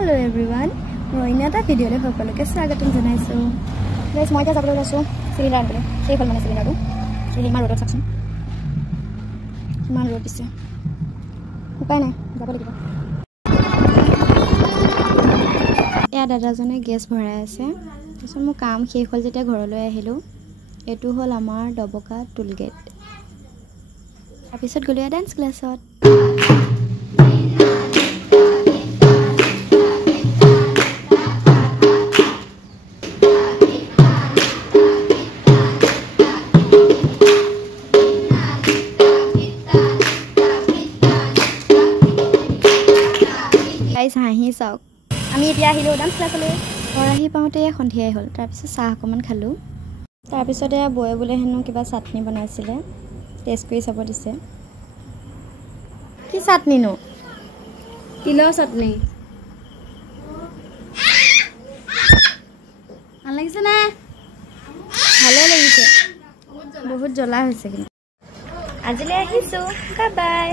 Hello everyone. মই এটা ভিডিঅ'লে সকলোকে স্বাগতম জনাইছো। গাইস মই এতিয়া যাবলৈ আছো চিলিণ্ডাৰ আনিবলৈ। সেই হ'ল মানে চিলিণ্ডাৰটো। সেই ইমান ৰ'দত চাকচোন। ইমান ৰ'দ দিছে। উপায় নাই যাব লাগিব। এয়া দাদাজনে গেছ ভৰাই আছে। তাৰপিছত মোৰ কাম শেষ হ'ল যেতিয়া ঘৰলৈ আহিলোঁ। এইটো হ'ল আমাৰ ডবকা টুল গেট। তাৰপিছত গ'লো ডান্স ক্লাছত। গাইস হাঁহি চাওক। আমি এতিয়া আহিলোঁ ডান্স ক্লাছলৈ। ঘৰ আহি পাওঁতে সন্ধিয়াই হ'ল। তাৰপিছত চাহ অকণমান খালোঁ। তাৰপিছতে বৌয়ে বোলে হেনো কিবা চাটনি বনাইছিলে। টেষ্ট কৰি চাব দিছে। কি চাটনিনো? তিলৰ চাটনি। ভাল লাগিছে নে? ভালে লাগিছে। বহুত জ্বলা হৈছে কিন্তু। আজিলৈ আহিছোঁ। Bye bye.